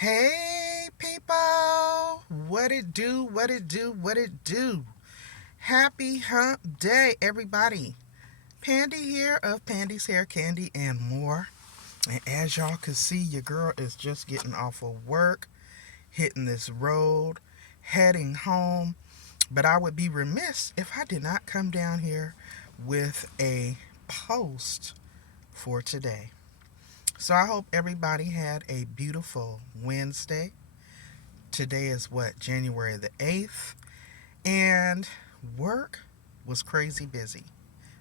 Hey people, what it do, what it do, what it do. Happy hump day, everybody. Pandy here of Pandy's Hair Candy and more. And as y'all can see, your girl is just getting off of work, hitting this road, heading home. But I would be remiss if I did not come down here with a post for today. So I hope everybody had a beautiful Wednesday. Today is what, January the 8th, and work was crazy busy.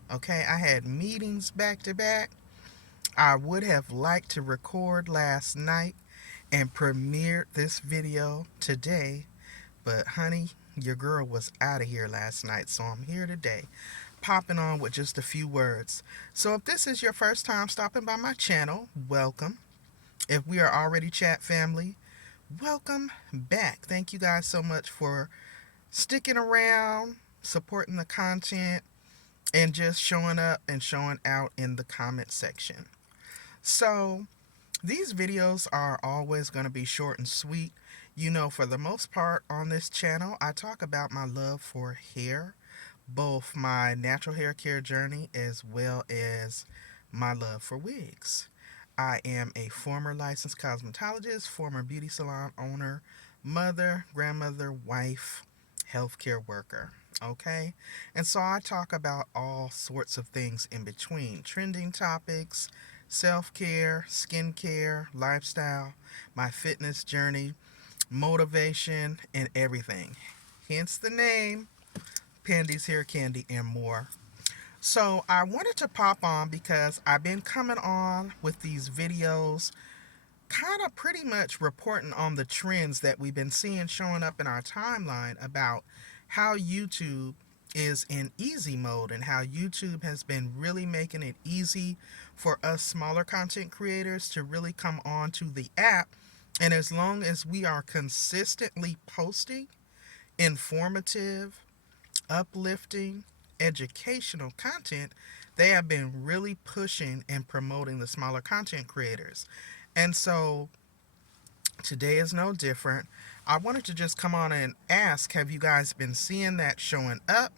Okay, I had meetings back to back. I would have liked to record last night and premiere this video today, but honey, your girl was out of here last night, so I'm here today, popping on with just a few words. So if this is your first time stopping by my channel, welcome. If we are already chat family, welcome back. Thank you guys so much for sticking around, supporting the content, and just showing up and showing out in the comment section. So, these videos are always going to be short and sweet. You know, for the most part on this channel, I talk about my love for hair, both my natural hair care journey as well as my love for wigs. I am a former licensed cosmetologist, former beauty salon owner, mother, grandmother, wife, healthcare worker. Okay? And so I talk about all sorts of things in between trending topics, self care, skincare, lifestyle, my fitness journey, motivation, and everything. Hence the name Pandy's Hair Candy and more. So I wanted to pop on because I've been coming on with these videos kind of pretty much reporting on the trends that we've been seeing showing up in our timeline about how YouTube is in easy mode and how YouTube has been really making it easy for us smaller content creators to really come on to the app. And as long as we are consistently posting informative, uplifting, educational content, they have been really pushing and promoting the smaller content creators. And so today is no different. I wanted to just come on and ask, have you guys been seeing that showing up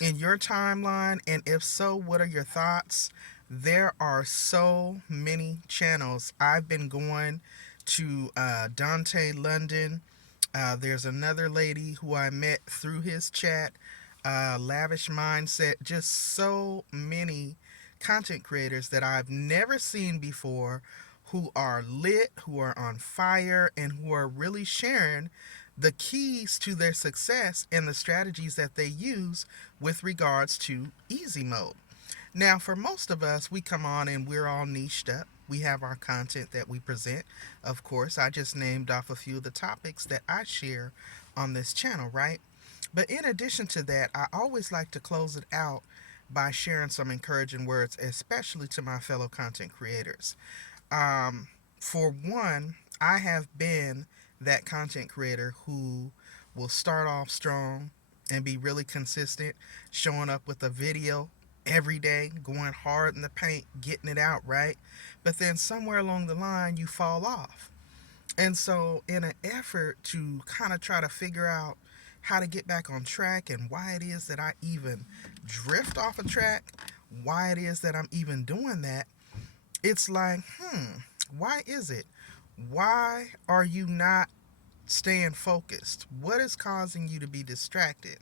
in your timeline? And if so, what are your thoughts? There are so many channels. I've been going to Dante London. There's another lady who I met through his chat, Lavish Mindset. Just so many content creators that I've never seen before who are lit, who are on fire, and who are really sharing the keys to their success and the strategies that they use with regards to easy mode. Now, for most of us, we come on and we're all niched up. We have our content that we present. Of course, I just named off a few of the topics that I share on this channel, right? But in addition to that, I always like to close it out by sharing some encouraging words, especially to my fellow content creators. For one, I have been that content creator who will start off strong and be really consistent, showing up with a video every day, going hard in the paint, getting it out, right? But then somewhere along the line, you fall off. And so, in an effort to kind of try to figure out how to get back on track and why it is that I even drift off a track, why it is that I'm even doing that, it's like, why is it? Why are you not staying focused? What is causing you to be distracted?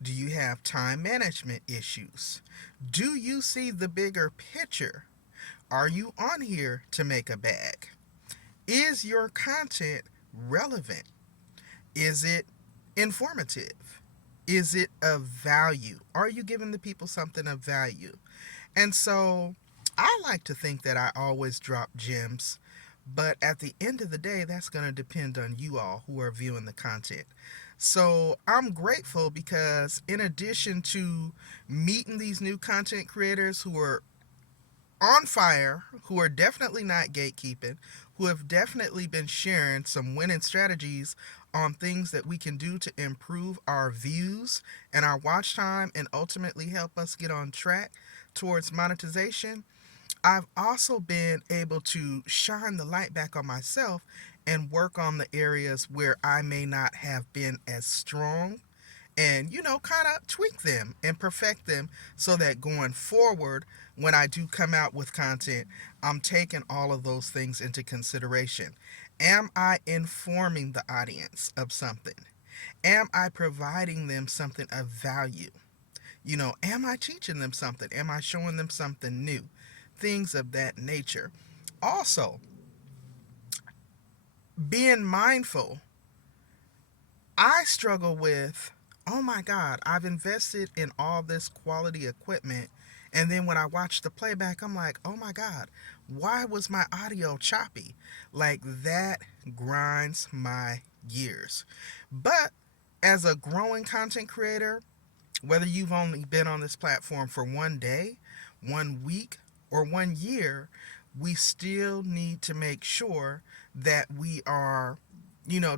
Do you have time management issues? Do you see the bigger picture? Are you on here to make a bag? Is your content relevant? Is it informative? Is it of value? Are you giving the people something of value? And so I like to think that I always drop gems, but at the end of the day, that's going to depend on you all who are viewing the content. So I'm grateful because in addition to meeting these new content creators who are on fire, who are definitely not gatekeeping, who have definitely been sharing some winning strategies on things that we can do to improve our views and our watch time and ultimately help us get on track towards monetization, I've also been able to shine the light back on myself and work on the areas where I may not have been as strong, and kind of tweak them and perfect them so that going forward, when I do come out with content, I'm taking all of those things into consideration. Am I informing the audience of something? Am I providing them something of value? Am I teaching them something? Am I showing them something new? Things of that nature. Also, being mindful, I struggle with, oh my God, I've invested in all this quality equipment. And then when I watch the playback, I'm like, oh my God, why was my audio choppy? Like that grinds my gears. But as a growing content creator, whether you've only been on this platform for one day, 1 week, or 1 year, we still need to make sure that we are,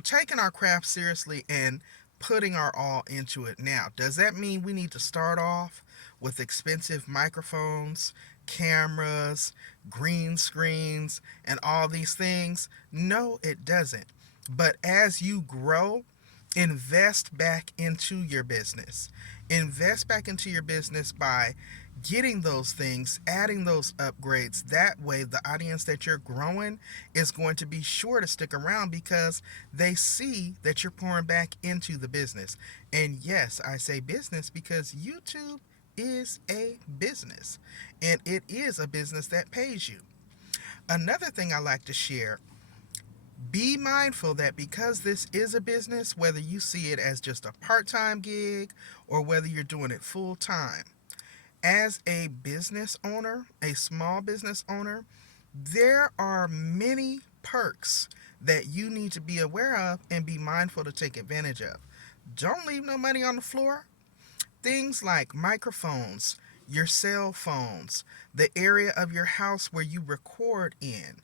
taking our craft seriously and putting our all into it now. Does that mean we need to start off with expensive microphones, cameras, green screens, and all these things? No, it doesn't. But as you grow, invest back into your business. Invest back into your business by getting those things, adding those upgrades. That way, the audience that you're growing is going to be sure to stick around because they see that you're pouring back into the business. And yes, I say business because YouTube is a business, and it is a business that pays you. Another thing I like to share, be mindful that because this is a business, whether you see it as just a part-time gig or whether you're doing it full-time, as a business owner, a small business owner, there are many perks that you need to be aware of and be mindful to take advantage of. Don't leave no money on the floor. Things like microphones, your cell phones, the area of your house where you record in,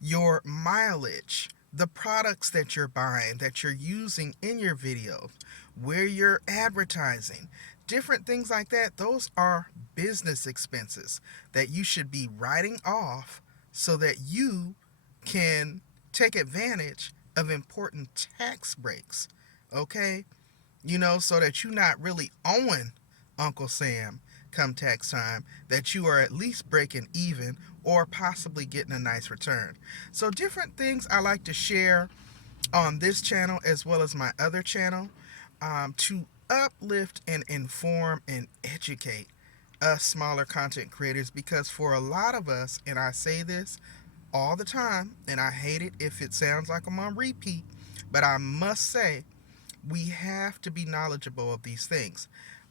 your mileage, the products that you're buying, that you're using in your videos, where you're advertising, different things like that. Those are business expenses that you should be writing off so that you can take advantage of important tax breaks. Okay? So that you're not really owing Uncle Sam come tax time, that you are at least breaking even or possibly getting a nice return. So, different things I like to share on this channel as well as my other channel, to uplift and inform and educate us smaller content creators, because for a lot of us, and I say this all the time, and I hate it if it sounds like I'm on repeat, but I must say, we have to be knowledgeable of these things.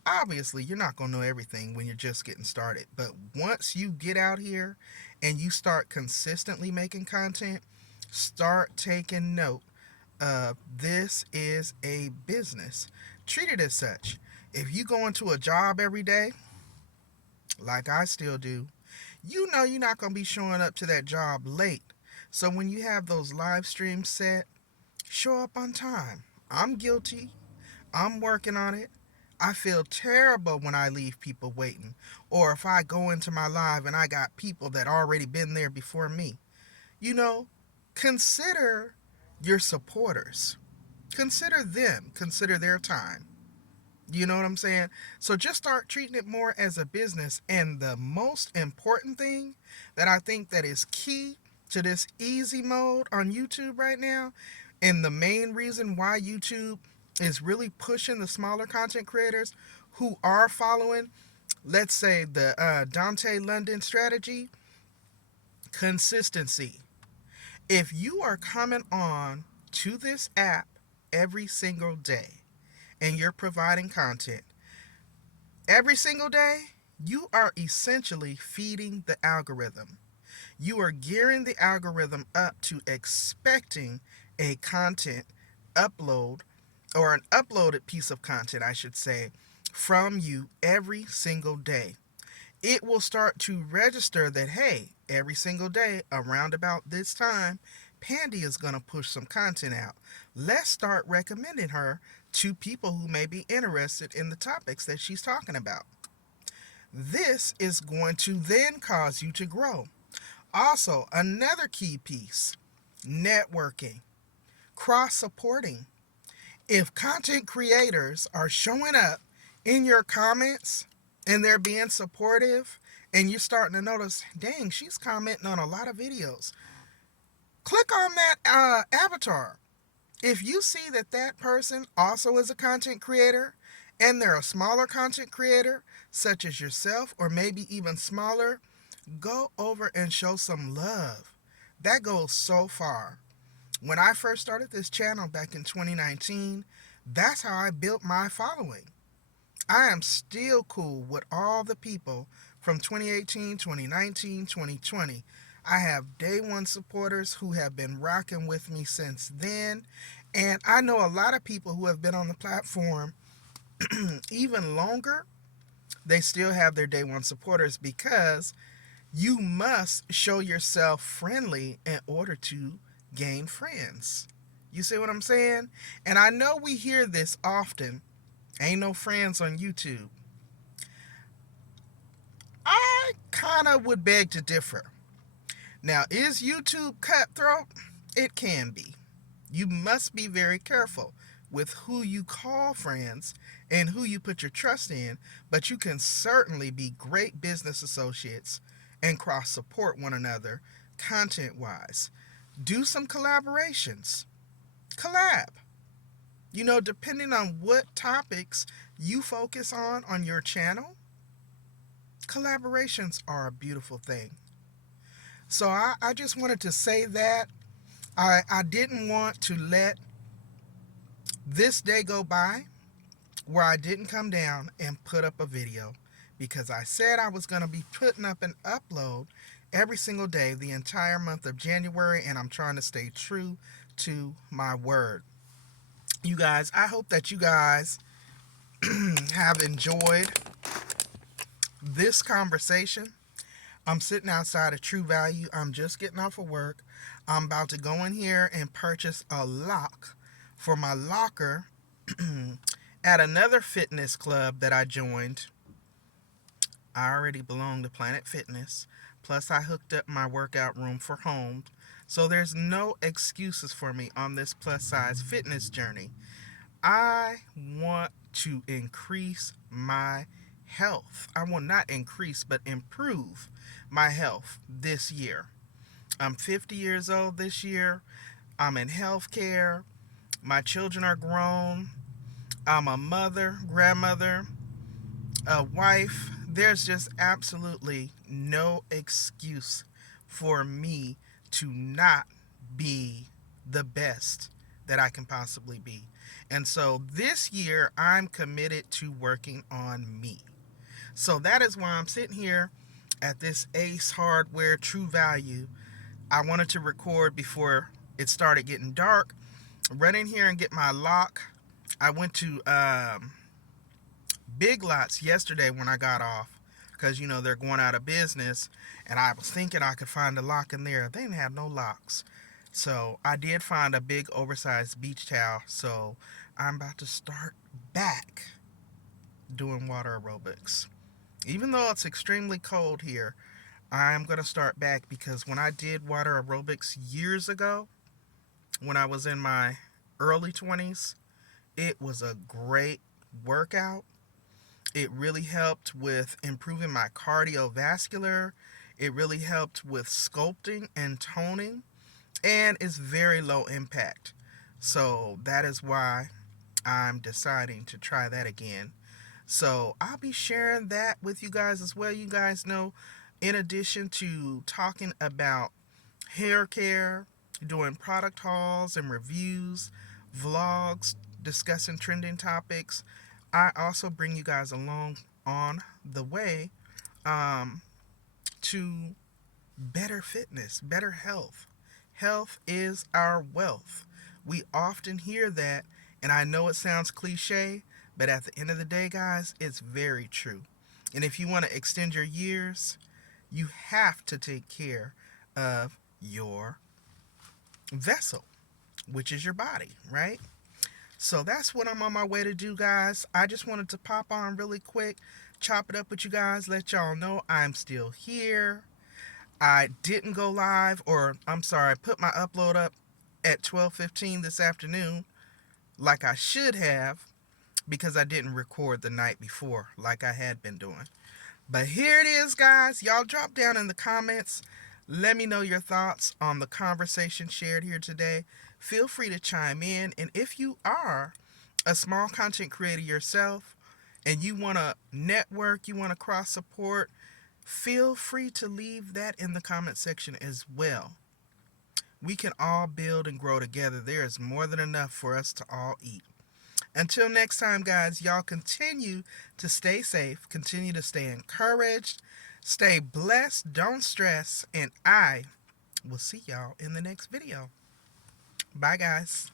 Obviously, you're not going to know everything when you're just getting started, but once you get out here and you start consistently making content, start taking note of this is a business. Treat it as such. If you go into a job every day, like I still do, you're not going to be showing up to that job late. So when you have those live streams set, show up on time. I'm guilty. I'm working on it. I feel terrible when I leave people waiting, or if I go into my live and I got people that already been there before me. You know, consider your supporters. Consider them. Consider their time. You know what I'm saying? So just start treating it more as a business. And the most important thing that I think that is key to this easy mode on YouTube right now, and the main reason why YouTube is really pushing the smaller content creators who are following, let's say, the Dante London strategy, consistency. If you are coming on to this app every single day and you're providing content every single day, you are essentially feeding the algorithm. You are gearing the algorithm up to expecting a content upload, or an uploaded piece of content, I should say, from you every single day. It will start to register that, hey, every single day around about this time, Pandy is going to push some content out. Let's start recommending her to people who may be interested in the topics that she's talking about. This is going to then cause you to grow. Also, another key piece, networking, cross supporting. If content creators are showing up in your comments and they're being supportive, and you're starting to notice, dang, she's commenting on a lot of videos, click on that avatar. If you see that that person also is a content creator and they're a smaller content creator, such as yourself, or maybe even smaller, go over and show some love. That goes so far. When I first started this channel back in 2019, that's how I built my following. I am still cool with all the people from 2018, 2019, 2020. I have day one supporters who have been rocking with me since then. And I know a lot of people who have been on the platform even longer. They still have their day one supporters because you must show yourself friendly in order to gain friends. You see what I'm saying? And I know we hear this often. Ain't no friends on YouTube. I kind of would beg to differ. Now, is YouTube cutthroat? It can be. You must be very careful with who you call friends and who you put your trust in, but you can certainly be great business associates and cross support one another content wise. Do some collaborations. Collab. Depending on what topics you focus on your channel, collaborations are a beautiful thing. So I just wanted to say that. I didn't want to let this day go by where I didn't come down and put up a video, because I said I was going to be putting up an upload every single day the entire month of January, and I'm trying to stay true to my word. You guys, I hope that you guys have enjoyed this conversation. I'm sitting outside of True Value. I'm just getting off of work. I'm about to go in here and purchase a lock for my locker at another fitness club that I joined. I already belong to Planet Fitness. Plus, I hooked up my workout room for home. So there's no excuses for me on this plus size fitness journey. I want to increase my health. I will not increase, but improve my health this year. I'm 50 years old this year. I'm in healthcare. My children are grown. I'm a mother, grandmother, a wife. There's just absolutely no excuse for me to not be the best that I can possibly be. And so this year, I'm committed to working on me. So that is why I'm sitting here at this Ace Hardware True Value. I wanted to record before it started getting dark. Run in here and get my lock. I went to Big Lots yesterday when I got off, because they're going out of business, and I was thinking I could find a lock in there. They didn't have no locks. So I did find a big oversized beach towel. So I'm about to start back doing water aerobics. Even though it's extremely cold here, I'm going to start back, because when I did water aerobics years ago, when I was in my early 20s, it was a great workout. It really helped with improving my cardiovascular. It really helped with sculpting and toning, and it's very low impact. So that is why I'm deciding to try that again. So I'll be sharing that with you guys as well. You guys know, in addition to talking about hair care, doing product hauls and reviews, vlogs, discussing trending topics, I also bring you guys along on the way to better fitness, better health. Health is our wealth. We often hear that, and I know it sounds cliche, but at the end of the day, guys, it's very true. And if you want to extend your years, you have to take care of your vessel, which is your body, right? So that's what I'm on my way to do, guys. I just wanted to pop on really quick, chop it up with you guys, let y'all know I'm still here. I didn't go live, or I'm sorry, I put my upload up at 12:15 this afternoon like I should have, because I didn't record the night before like I had been doing. But here it is, guys. Y'all drop down in the comments. Let me know your thoughts on the conversation shared here today. Feel free to chime in. And if you are a small content creator yourself and you want to network, you want to cross support, feel free to leave that in the comment section as well. We can all build and grow together. There is more than enough for us to all eat. Until next time, guys, y'all continue to stay safe, continue to stay encouraged, stay blessed, don't stress, and I will see y'all in the next video. Bye, guys.